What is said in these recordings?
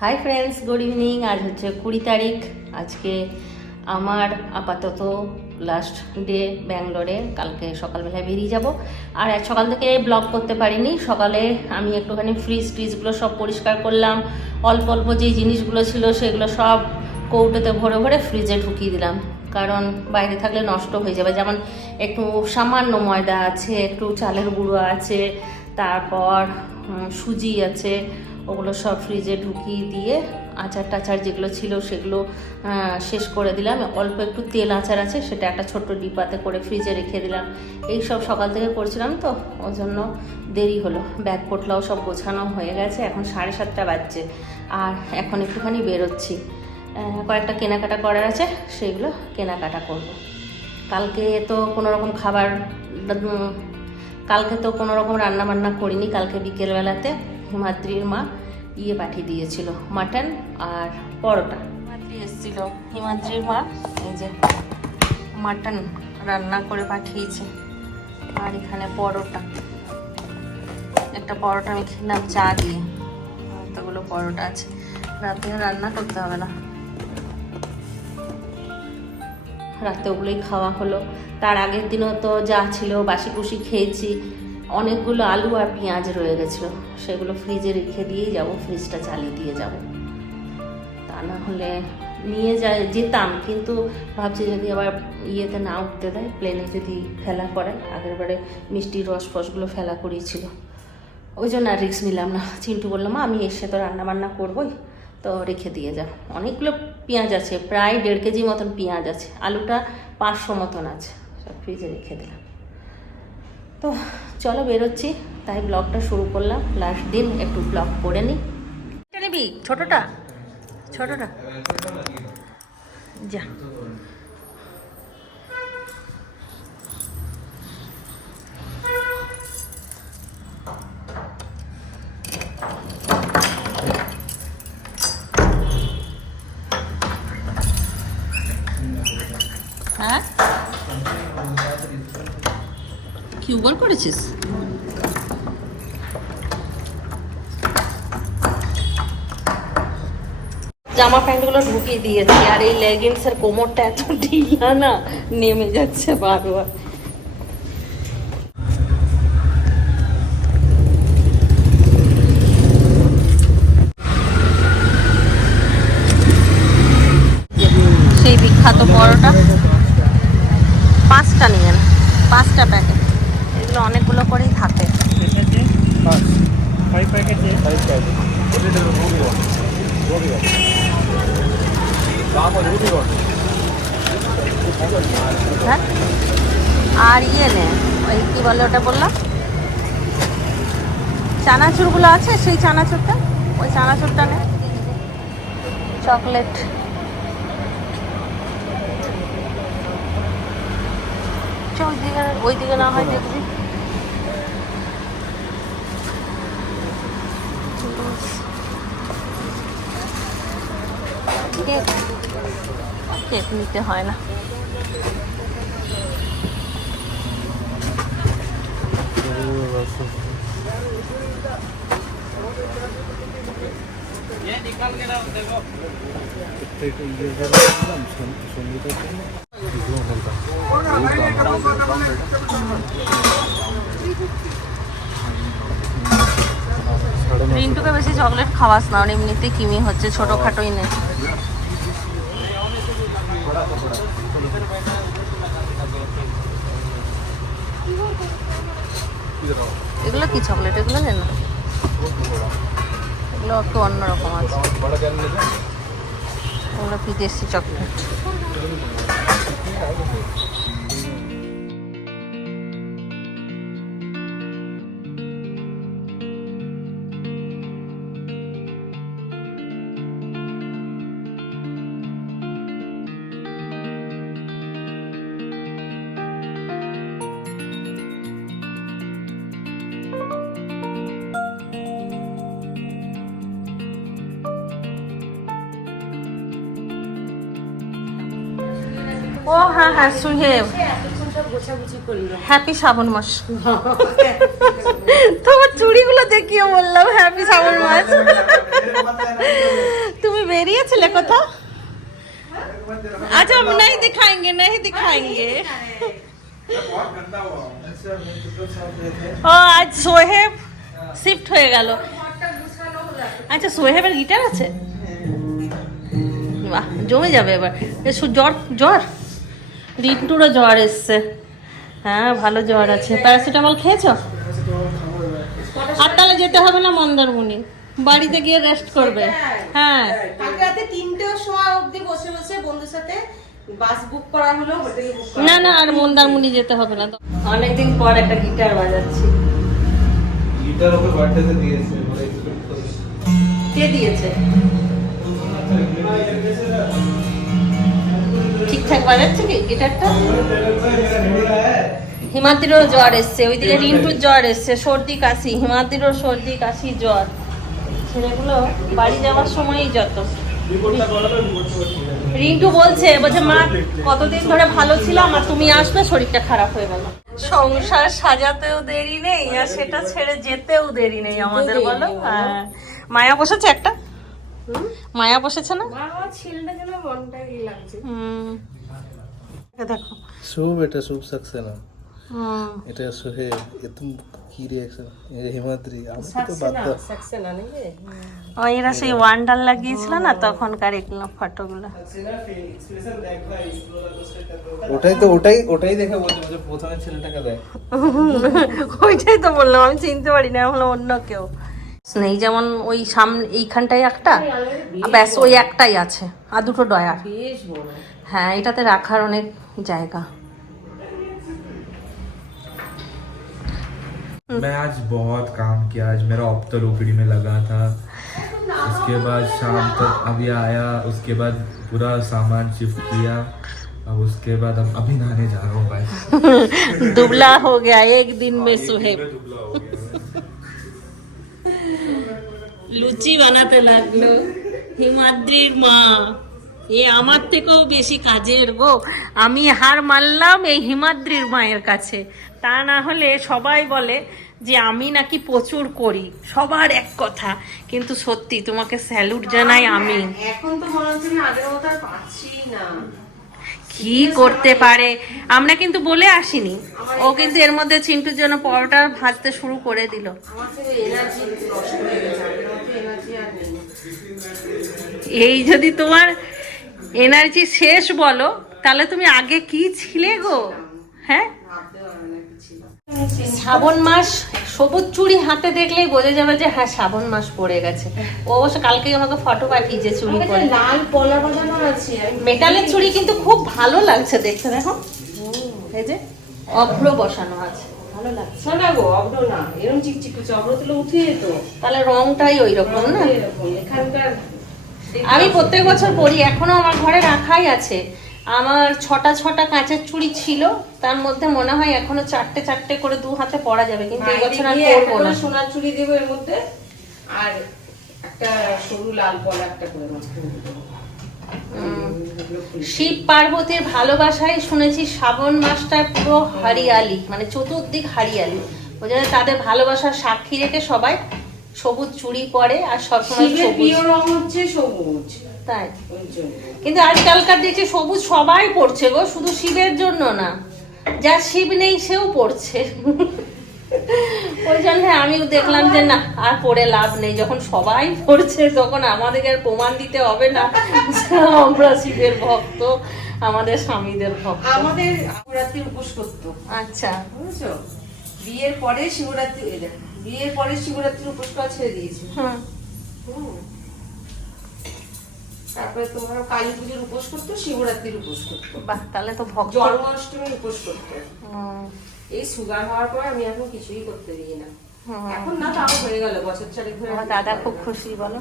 Hi friends good evening আজ হচ্ছে কুড়ি তারিখ। আজকে আমার আপাতত লাস্ট ডে ব্যাঙ্গালোরে। কালকে সকালবেলায় বেরিয়ে যাব। আর আজ সকাল থেকে ব্লগ করতে পারিনি। সকালে আমি একটুখানি ফ্রিজ ট্রিজগুলো সব পরিষ্কার করলাম। অল্প অল্প যে জিনিসগুলো ছিল সেগুলো সব কৌটোতে ভরে ভরে ফ্রিজে ঢুকিয়ে দিলাম। কারণ বাইরে থাকলে নষ্ট হয়ে যাবে। যেমন একটু সামান্য ময়দা আছে, একটু চালের গুঁড়ো আছে, তারপর সুজি আছে। ওগুলো সব ফ্রিজে ঢুকিয়ে দিয়ে আচার টাচার যেগুলো ছিল সেগুলো শেষ করে দিলাম। অল্প একটু তেল আচার আছে, সেটা একটা ছোট্ট ডিপাতে করে ফ্রিজে রেখে দিলাম। এই সব সকাল থেকে করছিলাম তো ওই জন্য দেরি হলো। ব্যাগ পোটলাও সব গোছানো হয়ে গেছে, এখন সাড়ে সাতটা বাজছে। আর এখন একটুখানি বেরোচ্ছি। কয়েকটা কেনাকাটা করার আছে, সেগুলো কেনাকাটা করব। কালকে তো কোনো রকম খাবার কালকে তো কোনো রকম রান্না বান্না করিনি, কালকে বিকেলবেলাতে। হিমাদ্রির মা ইয়ে পাঠিয়ে দিয়েছিল মাটন আর পরোটা। হিমাদ্রি এসেছিল। হিমাদ্রির মা এই যে মাটন রান্না করে পাঠিয়েছে। আর এখানে পরোটা। একটা পরোটা আমি খেলাম চা দিয়ে। এতগুলো পরোটা আছে। রাতে রান্না করতে হবে না। রাতে ওগুলোই খাওয়া হলো। তার আগের দিনও তো যা ছিল বাসি কুসি খেয়েছি। অনেকগুলো আলু আর পেঁয়াজ রয়ে গেছিল। সেগুলো ফ্রিজে রেখে দিয়েই যাব, ফ্রিজটা চালিয়ে দিয়ে যাব। তা না হলে নিয়ে যা যেতাম, কিন্তু ভাবছি যদি আবার ইয়েতে না উঠতে দেয় প্লেনে যদি ফেলা করে আগের বারে মিষ্টির রস ফসগুলো ফেলা করিয়েছিল ওই জন্য আর রিক্স নিলাম না। চিন্টু বললাম মা, আমি এসে তো রান্না বান্না করবোই, তো রেখে দিয়ে যাও অনেকগুলো পেঁয়াজ আছে, প্রায় দেড় কেজি মতন পেঁয়াজ আছে। আলুটা পাঁচশো মতন আছে, সব ফ্রিজে রেখে দিলাম। তো চলো বেরোচ্ছি। তাই ব্লগটা শুরু করলাম। লাস্ট দিন একটু ব্লগ করে নিই। নিবি? ছোটটা? ছোটটা? যা হ্যাঁ কি উগল করেছিস জামা প্যান্টগুলো ঢুকিয়ে দিয়েছি আর এই লেগিংসের কোমরটা এত ঢিলা না নেমে যাচ্ছে বারবার। সেই বিখ্যাত পরোটা। পাঁচটা নিয়েন পাঁচটা প্যাকেট অনেকগুলো করেই থাকে। হ্যাঁ? আর ইয়ে নে ওই কী বলে ওটা বললাম? চানাচুরগুলো আছে সেই চানাচুরটা? ওই চানাচুরটা নে। চকলেট। ওই দিকে না হয় দেখবি। কেক কেক নিতে হয় না। রিন্টুকে বেশি চকলেট খাওয়াস না ওর এমনিতে কিমি হচ্ছে ছোটোখাটোই নে এগুলো কি চকলেট এগুলো নেন এগুলো একটু অন্যরকম আছে। এগুলো বিদেশি চকলেট ও হ্যাঁ হ্যাঁ সুহেব হ্যাপি শ্রাবণ মাস তোমার চুড়িগুলো দেখিয়ে বললাম হ্যাপি শ্রাবণ মাস বেরিয়েছিলে কোথাও আচ্ছা नहीं दिखाएंगे नहीं दिखाएंगे बहुत गंदा हुआ ও আজ সোহেব শিফট হয়ে গেল আচ্ছা সোহেবের গিটার আছে বাহ জমে যাবে এবার এ সু- জ্বর জ্বর রিন্টুরও জ্বর এসছে। হ্যাঁ ভালো জ্বর আছে। প্যারাসিটামল খেয়েছো? আর তাহলে যেতে হবে না মন্দারমণি। বাড়িতে গিয়ে রেস্ট করবে। হ্যাঁ। রাতে তিনটে সময় অবধি বসে বসে বন্ধুর সাথে বাস বুক করা হলো না না আর মন্দারমণি যেতে হবে না। অনেকদিন পর একটা গিটার বাজাচ্ছি। গিটার ওকে বার্থডেতে দিয়েছে কে দিয়েছে? আচ্ছা, ঠিকঠাক বাজাচ্ছে কি গিটারটা? হিমাদ্রিরও জ্বর এসছে। ওইদিকে রিন্টুর জ্বর এসছে সর্দি কাশি। হিমাদ্রিরও সর্দি কাশি জ্বর। ছেলেগুলো বাড়ি যাওয়ার সময়ই যত। রিন্টু বলছে বলছে মা কতদিন ধরে ভালো ছিলাম আর তুমি আসবে শরীরটা খারাপ হয়ে গেল। সংসার সাজাতেও দেরি নেই আর সেটা ছেড়ে যেতেও দেরি নেই আমাদের বলো। হ্যাঁ। মায়া বসেছে একটা? মায়া বসেছে না? বাবা ছেলেটা যেন মনটা লাগছে। হুম। এ দেখো। শুভ এটা শুভ সাকসেনা এটা সোহেব এ তুমি কি রিয়াকশন হিমাদ্রি আমি তো বাদ দাও সাকসে না নাকি? ও এরা সেই ওয়ান্ডার লাগিয়েছিল না তখনকার এগুলো ফটোগুলো? ওটাই তো ওটাই ওটাই দেখে বলছে প্রথমে ছেলেটাকে দেখ। ওইটাই তো বললাম আমি চিনতে পারি না হলো অন্য কেউ। এই যেমন ওই সামনে এইখানটায় একটা ব্যাস ওই একটাই আছে আর দুটো ডয়ার বেশ বড় হ্যাঁ এটাতে রাখার অনেক জায়গা मैं आज बहुत काम किया आज मेरा ऑप्टल ओपीडी में लगा था उसके बाद शाम तक अभी आया उसके बाद पूरा सामान शिफ्ट किया अब उसके बाद अब अभी नहाने जा रहा हूँ भाई दुबला हो गया एक दिन में सुहेब লুচি বানাতে লাগল। হিমাদ্রির মা এ আমার থেকেও বেশি কাজের গো। আমি হার মানলাম এই হিমাদ্রির মায়ের কাছে। তা না হলে সবাই বলে যে আমি নাকি প্রচুর করি সবার এক কথা। কিন্তু সত্যি তোমাকে স্যালুট জানাই আমি। এখন তো মনে হচ্ছে আমি আগের মতো পাচ্ছি না। কি করতে পারে? আমরা কিন্তু বলে আসিনি। ও কিন্তু এর মধ্যে চিন্টুর জন্য পরোটা ভাজতে শুরু করে দিল। আমার এনার্জি এই যদি তোমার এনার্জি শেষ বলো তাহলে তুমি আগে কি ছিলে গো? হ্যাঁ? শ্রাবণ মাস সবুজ চুড়ি হাতে দেখলেই বোঝা যাবে যে হ্যাঁ শ্রাবণ মাস পড়ে গেছে। ও অবশ্য কালকেই আমাকে ফটো পাঠিয়েছে চুড়ি পরে। লাল পলা বাঁধানো আছে মেটালের চুড়ি কিন্তু খুব ভালো লাগছে দেখতে দেখো। এই যে অভ্র বসানো আছে। ভালো লাগছে। না গো অব্দ না এরকম চিকচিক করছে তুলে উঠে যেত। তাহলে রংটাই ওই রকম না এখানকার আমি প্রত্যেক বছর পরি এখনও আমার ঘরে রাখাই আছে। আমার ছটা ছটা কাঁচের চুড়ি ছিল তার মধ্যে মনে হয় এখনও চারটে চারটে করে দু হাতে পরা যাবে কিন্তু এই বছর আর একটা না। সোনার চুড়ি দেবো এর মধ্যে আর একটা সরু লাল পলা একটা করে খুলে। শিব পার্বতীর ভালোবাসায় শুনেছি শ্রাবণ মাসটা পুরো হারিয়ালি মানে চতুর্দিক হারিয়ালি। ওই জন্য তাদের ভালোবাসার সাক্ষী রেখে সবাই সবুজ চুড়ি পরে আর সবসময় সবুজ। রং হচ্ছে সবুজ। তাই। কিন্তু আজকালকার দেখছি সবুজ সবাই পড়ছে গো শুধু শিবের জন্য না। যা শিব নেই সেও পড়ছে ওই জন্য আমিও দেখলাম যে না আর পড়ে লাভ নেই। যখন সবাই পড়ছে তখন আমাদেরকে আর প্রমাণ দিতে হবে না। আমরা শিবের ভক্ত আমাদের স্বামীদের ভক্ত। আমাদের শিবরাত্রি উপোস করতো আচ্ছা। বুঝেছ? বিয়ের পরে শিবরাত্রি বিয়ের পরে শিবরাত্রি উপোস করা ছেড়ে দিয়েছে। হুম। তারপরে তোমার কালী পুজোর উপোস করতো শিবরাত্রির উপোস করতো বাহ তাহলে তো ভক্ত। জন্মাষ্টমীর উপোস করতো এই সুগার হওয়ার পর আমি এখন কিছুই করতে দিই না। এখন না তাও হয়ে গেল বছর চারেক ধরে আমার দাদা খুব খুশি বলো।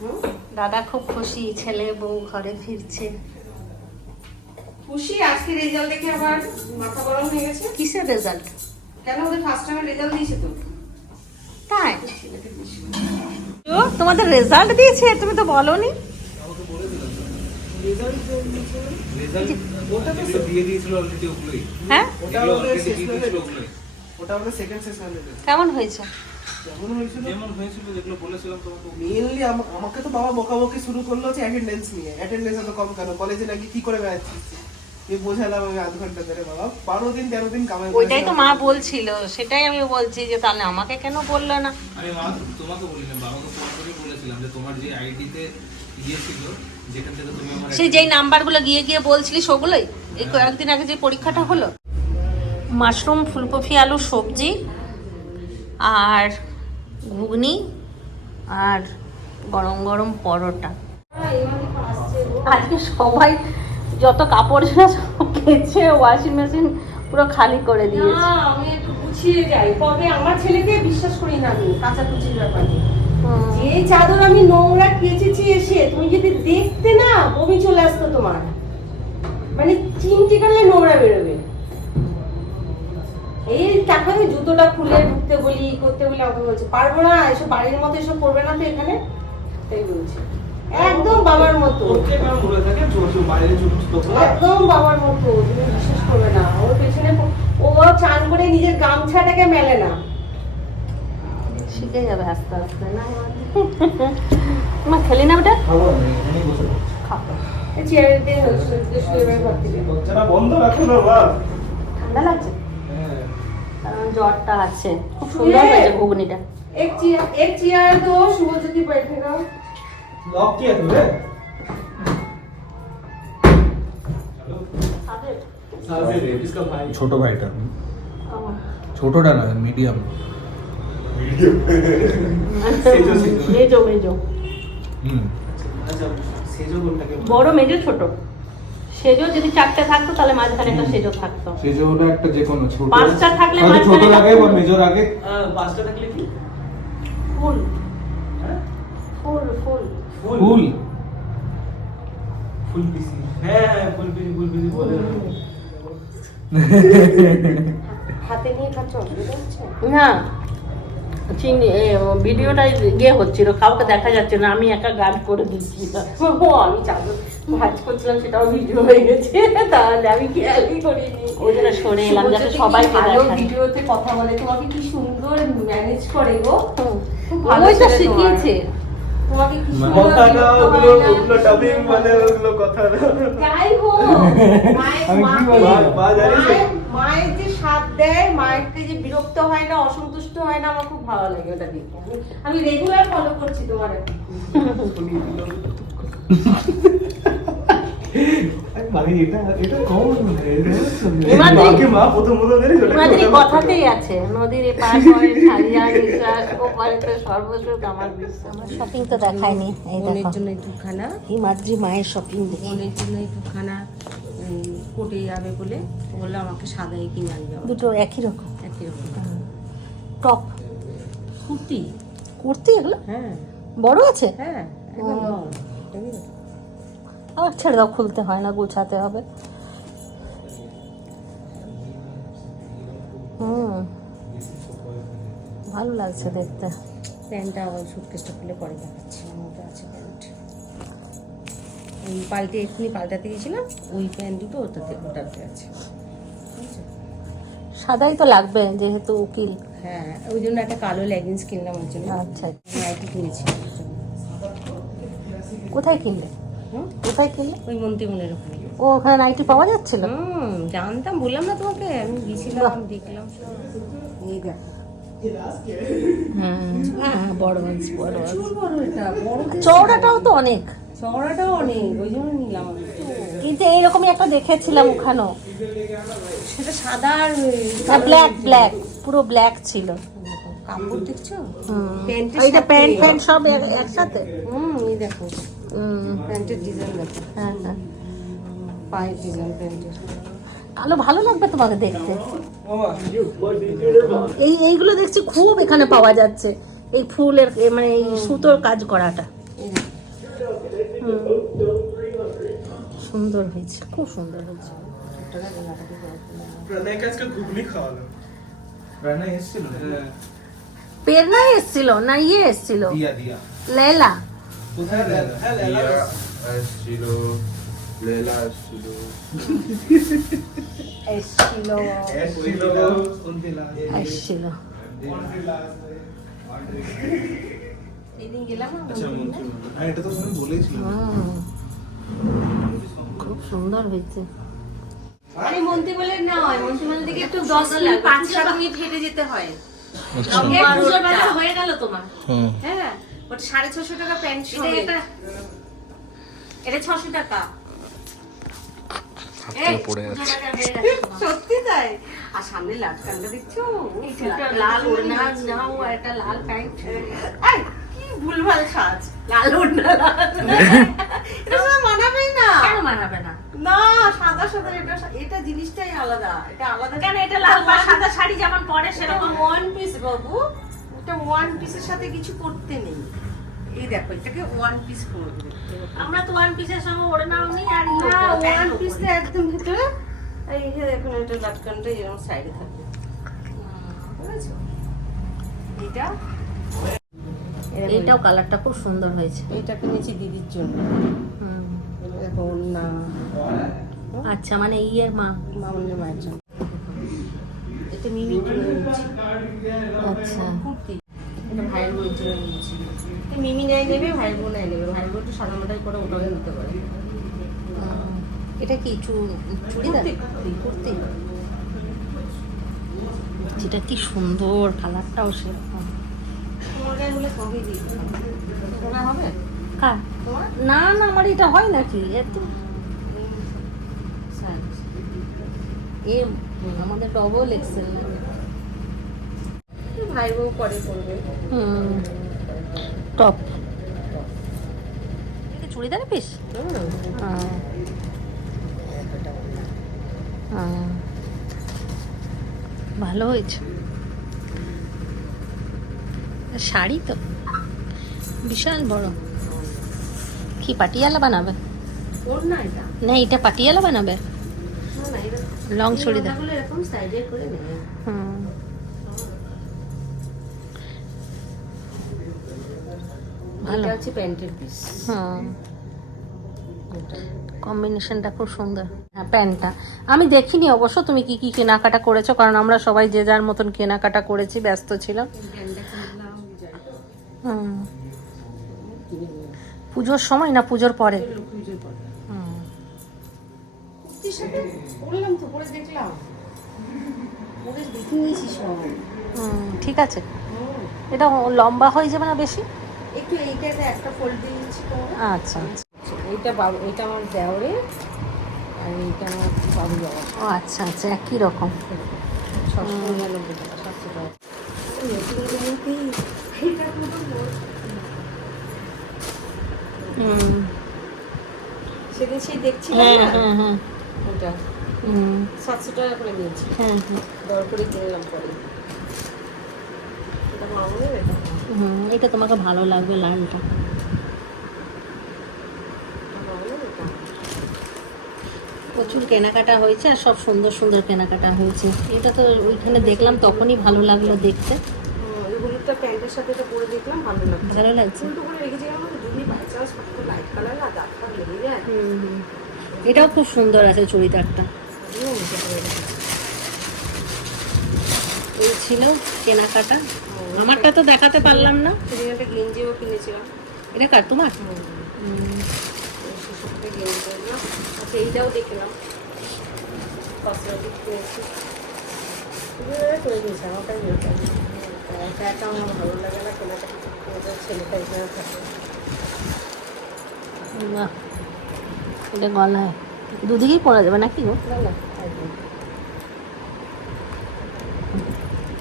হুম? দাদা খুব খুশি ছেলে বউ ঘরে ফিরছে। খুশি? আজকে রেজাল্ট দেখে আবার মাথা গরম হয়ে গেছে? কিসের রেজাল্ট কেন ওদের ফার্স্ট টাইমে রেজাল্ট দিয়েছে তো? তাই? ও, তোমাদের রেজাল্ট দিয়েছে তুমি তো বলনি। ওটা তো দিয়ে দিয়েছিল অলরেডি ওগুলোই। হ্যাঁ? ওটা অলরেডি দিয়ে দিয়েছিল ওগুলোই। ওটা আমাদের সেকেন্ড সেশন কেমন হয়েছে? যেমন হয়েছিল? যেমন হয়েছিল যেগুলো বলেছিলাম তোমাকে মেইনলি আমাকে তো বাবা বকাবকি শুরু করল হচ্ছে অ্যাটেন্ডেন্স নিয়ে। অ্যাটেন্ডেন্স এত কম কেন? কলেজে নাকি কি করে বেড়াচ্ছিস তুই? বোঝালাম আমি আধ ঘণ্টা ধরে বাবা। বারো দিন তেরো দিন কামাই ওইটাই তো মা বলছিল। সেটাই আমি বলছি যে তাহলে আমাকে কেন বলল না? আমি মা তোমাকে বলিলাম বাবাকে ফোন করে বলেছিলাম যে তোমার যে আইডিতে ইয়ে ছিল যেখান থেকে তুমি আমার সেই যেই নাম্বারগুলো গিয়ে গিয়ে বলছিলি সেগুলোই। এই কয়েকদিন আগে যে পরীক্ষাটা হলো মাশরুম ফুলকপি আলু সবজি আর ঘুগনি আর গরম গরম পরোটা। আজকে সবাই যত কাপড় ছিল সব কেচে ওয়াশিং মেশিন পুরো খালি করে দিয়েছে। আমি একটু গুছিয়ে যাই তবে আমার ছেলেকে বিশ্বাস করি না আমি কাঁচা কুচির ব্যাপারে। যে চাদর আমি নোংরা কেচেছি এসে তুমি যদি দেখতে না বমি চলে আসতো তোমার মানে চিমটি কাটলে নোংরা বেরোবে এই আমি জুতোটা খুলে ঢুকতে বলি করতে বলি আমাকে বলছে পারব না এসব বাড়ির মতো এসব করবে না তো এখানে তাই বলছে একদম বাবার মতো একদম বাবার মতো তুমি বিশ্বাস করবে না ওর পেছনে ও চান করে নিজের গামছাটাকে মেলে না শিখে যাবে আস্তে আস্তে না মা খেলি না ওটা খাবো আমি এখানে বসে খাবো এই চেয়ারে দিয়ে শুয়ে শুয়ে বের ঘর থেকে দরজাটা বন্ধ রাখো না বাবা ঠান্ডা লাগছে হ্যাঁ কারণ জ্বরটা আছে খুব সুন্দর হয়েছে ঘুগনিটা एक चेयर एक चेयर दो शुभज्योति बैठेगा লক কি আছে রে ছোট ভাইটা ছোটটা না মিডিয়াম সেজো, সেজো। মেজো মেজো। আচ্ছা বড় মেজো ছোট। সেজো যদি চারটে থাকতো তাহলে মাঝখানে একটা সেজো থাকতো। সেজো হলো একটা যে কোনো ছোট। পাঁচটা থাকলে হয়তো ছোট একটা বা মেজর আগে? পাঁচটা থাকলে কি? ফুল। ফুল ফুল। ফুল? ফুল। পিসি হ্যাঁ হ্যাঁ ফুল পিসি ফুল। পিসি বলে হাতে নিয়ে খাচ্ছ? অসুবিধা হচ্ছে? না। চিনি ইয়ে হচ্ছিল কাউকে দেখা যাচ্ছে না আমি একা গান করে দিচ্ছিলাম ও আমি চাদর ভাজ করছিলাম সেটাও ভিডিও হয়ে গেছে তাহলে আমি খেয়ালই করিনি? ওই জন্য সরে এলাম যাতে সবাইকে ভালো ভিডিওতে কথা বলে তোমাকে কি সুন্দর ম্যানেজ করে গো। ভালো তো শিখিয়েছে। তোমাকে কি কথা না ওগুলো ওগুলো ডাবিং মানে ওগুলো কথা না যাই হোক মায়ের আমি কি মাকে- বলব? মা জানিস মায়ের- মায়ের যে সাথ দেয় মায়েরকে যে বিরক্ত হয় না অসন্তুষ্ট হয় না আমার খুব ভালো লাগে ওটা দেখে আমি- আমি রেগুলার ফলো করছি তোমার শপিং তো দেখায়নি এই জন্য দুখানা হিমাদ্রি মায়ের শপিং দেখি। বোনের জন্য দুখানা কোটে যাবে বলে বলল আমাকে সাদাই কিনে আনবে। দুটো একই রকম। একই রকম। টপ কুর্তি কুর্তি এগুলো? হ্যাঁ। বড় আছে? হ্যাঁ। আবার ছেড়ে দাও খুলতে হয় না গোছাতে হবে। হুম। ভালো লাগছে দেখতে। প্যান্টটা আবার সুটকেসটা খুলে পরে দেখাচ্ছি আমার আছে প্যান্ট। ওই পাল্টে এক্ষুনি পাল্টাতে গেছিলাম ওই প্যান্ট দুটো ওটাতে ওটাতে আছে? সাদাই তো লাগবে যেহেতু উকিল। হ্যাঁ ওই জন্য একটা কালো লেগিংস কিনলাম ওর জন্য। আচ্ছা নাইটি কিনেছি কোথায় কিনলে? হুম? কোথায় কিনলে? ওই মন্ত্রীমনের ওখানে। ও ওখানে নাইটি পাওয়া যাচ্ছিল? হুম জানতাম বললাম না তোমাকে আমি গেছিলাম দেখলাম। এই দেখ। হ্যাঁ তো চওড়াটাও তো অনেক। চওড়াটাও অনেক ওই জন্য নিলাম। কিন্তু এইরকমই একটা দেখেছিলাম ওখানেও। সেটা সাদা আর ব্ল্যাক ব্ল্যাক পুরো ব্ল্যাক ছিল। কাপড় দেখছ? সাথে- প্যান্ট প্যান্ট সব এক- একসাথে? হুম এই দেখো। হুম, প্যান্টের ডিজাইন দেখো। হ্যাঁ হ্যাঁ। পায়ের ডিজাইন প্যান্টের। আলো ভালো লাগবে তোমাকে দেখতে। এই এইগুলো দেখছি খুব এখানে পাওয়া যাচ্ছে। এই ফুলের মানে এই সুতোর কাজ করাটা। সুন্দর হয়েছে খুব সুন্দর হয়েছে। প্রণয়কে আজকে ঘুগনি খাওয়ালো রান্না এসেছিল পেরনা এসছিল না ইয়ে এসছিল দিয়া দিয়া লেলা কোথায় গেল হ্যাঁ দিয়া লেলা আসছিল লেলা আসছিল এসছিল এসছিল কোনটি লাগে এসছিল সেদিন গেলাম না আচ্ছা মন্ত্রী হ্যাঁ এটা তো আমি বলেইছিলাম হুম। খুব সুন্দর হয়েছে আরে মন্ত্রী বলে না হয় মন্ত্রী দিকে একটু দশ মিনিট পাঁচ সাত মিনিট হেঁটে যেতে হয়। পুজোর বাজার হয়ে গেল তোমার। হ্যাঁ। ওটা সাড়ে ছশো টাকা প্যান্ট এটা এটা এটা ছশো টাকা। সত্যি তাই? আর সামনে লাটকানটা দেখছ? একটা লাল ওড়না নাও একটা লাল প্যান্ট। এই, কি ভুলভাল সাজ? লাল ওড়না এটা তো না। কেন মানাবে না? না সাদা সাদা এটা এটা জিনিসটাই আলাদা। এটা আলাদা কেন এটা লাল বা সাদা শাড়ি যেমন পরে সেরকম? ওয়ান পিস বাবু। এটা ওয়ান পিসের সাথে কিছু করতে নেই। এই দেখো এটাকে ওয়ান পিস করবে আমরা তো ওয়ান পিসের সঙ্গে ওড়নাও নেই আর ইয়ে না ওয়ান পিসটা একদম ভিতরে। এই যে দেখুন এটা লাটকানটা এরকম সাইডে থাকবে। বুঝেছ? এটা এইটাও কালারটা খুব সুন্দর হয়েছে। এইটা কিনেছি দিদির জন্য। দেখো না আচ্ছা মানে ইয়ে মা। মামনের মায়ের জন্য। এটা মিমি আচ্ছা। এটা ভাইয়ের জন্য মিমি নাই নেবে ভাইয়ের বউ নাই নেবে। ভাইয়ের বউ একটু সাদা মাটাই করে ওটাও নিতে পারে এটা কি চুড়িদার? কুর্তি যেটা কি সুন্দর কালারটাও সেরকম তোমার সবই দিই হবে? কার? না না আমার এটা হয় নাকি? এত আমাদের ডবল এক্সেল ভাই বউ পরে করবে। হুম। টপ। চুড়িদার পিস? ভালো হয়েছে। শাড়ি তো। বিশাল বড়। কি পাটিয়ালা বানাবে? না এটা পাটিয়ালা বানাবে? লং চুড়িদার হুম। ভালো। প্যান্টের পিস হুম। কম্বিনেশনটা খুব সুন্দর। হ্যাঁ প্যান্টটা। আমি দেখিনি অবশ্য তুমি কি কি কেনাকাটা করেছ কারণ আমরা সবাই যে যার মতন কেনাকাটা করেছি ব্যস্ত ছিলাম। পুজোর সময় না পুজোর পরে? ঠিক আছে। এটা লম্বা হয়ে যাবে না বেশি? একটু এইটাতে একটা ফোল্ড দিয়ে দিচ্ছি তো আচ্ছা। এইটা বাবু এইটা আমার দেওরে আর এইটা আমার বাবু বাবা। ও আচ্ছা আচ্ছা একই রকম। ছশো নিরানব্বই টাকা সাতশো টাকা সেদিন সেই দেখছিলাম হ্যাঁ হ্যাঁ হ্যাঁ। ওটা। হুম। সাতশো টাকা করে নিয়েছি। হ্যাঁ হ্যাঁ। দর করে কিনলাম পরে। এটা হুম এটা তোমাকে ভালো লাগবে লালটা। প্রচুর কেনাকাটা হয়েছে আর সব সুন্দর সুন্দর কেনাকাটা হয়েছে। এটা তো ওইখানে দেখলাম তখনই ভালো লাগল দেখতে। হলুদটা প্যান্টের সাথে এটা পরে দেখলাম ভালো লাগছে। ভালো লাগছে। উল্টো করে রেখেছিলাম আমাকে যদি বাই চান্স লাইট কালার না দাগ ফাগ লেগে যায়। এটাও খুব সুন্দর আছে চুড়িদারটা। এই ছিল কেনাকাটা। আমারটা তো দেখাতে পারলাম না। সেদিন একটা গেঞ্জিও কিনেছিলাম। এটা কার তোমার? আচ্ছা এইটাও দেখলাম। কসমেটিক কিনেছি। করে দিয়েছি আমারটাই এটা একটা আমার ভালো লাগে না কেনাকাটা করতে ছেলেটা এখানে থাকে বাহ এটা গলায় দুদিকেই পরা যাবে নাকি গো? না না একদম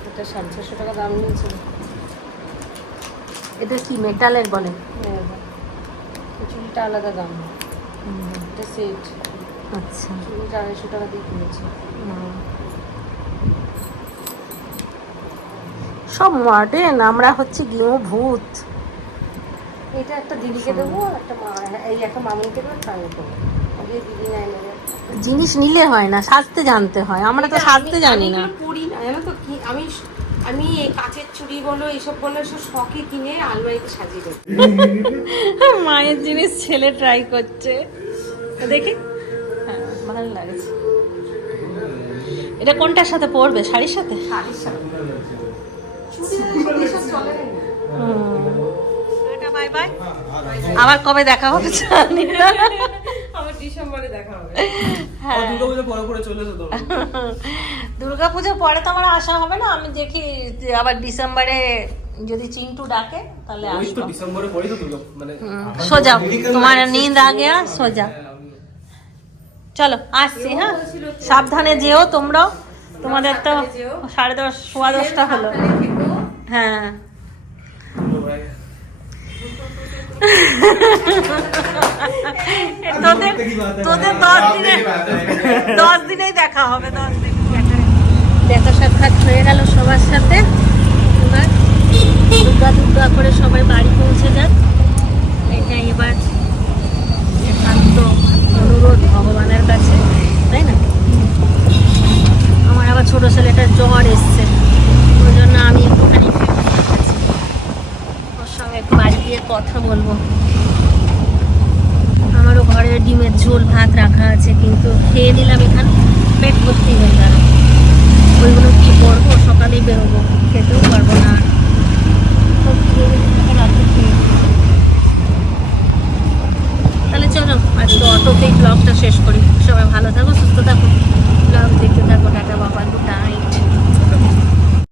এটা সাড়ে ছশো টাকা দাম নিয়েছিল এটা কি মেটালের বলে? হ্যাঁ হ্যাঁ। চুলটা আলাদা দাম। এটা সেট আচ্ছা। চুলটা আড়াইশো টাকা দিয়ে কিনেছি। সব মডার্ন আমরা হচ্ছে গিয়ে ভূত। এটা একটা দিদিকে দেবো একটা মা এই একটা মামুনিকে দেবো তাই দেবো। দিদি নাই জিনিস নিলে হয় না সাজতে জানতে হয়। আমরা তো সাজতে জানি না। পরি না জানো তো কি? আমি আমি এই কাচের চুড়ি বলো এইসব বলো সব শখে কিনে আলমারিতে সাজিয়ে দেবো। মায়ের জিনিস ছেলে ট্রাই করছে। দেখি। হ্যাঁ ভালো লাগছে। এটা কোনটার সাথে পরবে? শাড়ির সাথে? শাড়ির সাথে। আবার কবে দেখা হবে জানি না। আমার ডিসেম্বরে হ্যাঁ। পরে তো আমার আসা হবে না আমি দেখি আবার ডিসেম্বরে যদি চিন্টু ডাকে তাহলে আসব। ডিসেম্বরে সোজা। তোমার নিন্দ আগে গেয়া সোজা। চলো আসছি হ্যাঁ। সাবধানে যেও তোমরাও। তোমাদের তো সাড়ে দশ সোয়া দশটা হলো। হ্যাঁ। তোদের তোদের দশ দিনে দশ দিনেই দেখা হবে দশ দিন দেখা সাক্ষাৎ হয়ে গেল সবার সাথে। এবার দুর্গা দুর্গা করে সবাই বাড়ি পৌঁছে যান বলব? আমারও ঘরে ডিমের ঝোল, ভাত রাখা আছে, কিন্তু খেয়ে নিলাম এখানে। পেট ভর্তি হয়ে গেল। ওইগুলো কি করব? সকালেই বেরোবো। খেতেও পারব না। তাহলে চলো, আজকে অটোতেই ব্লগটা শেষ করি। সবাই ভালো থাকো, সুস্থ থাকো। ব্লগ দেখতে থাকো, টাটা বাবা নাইট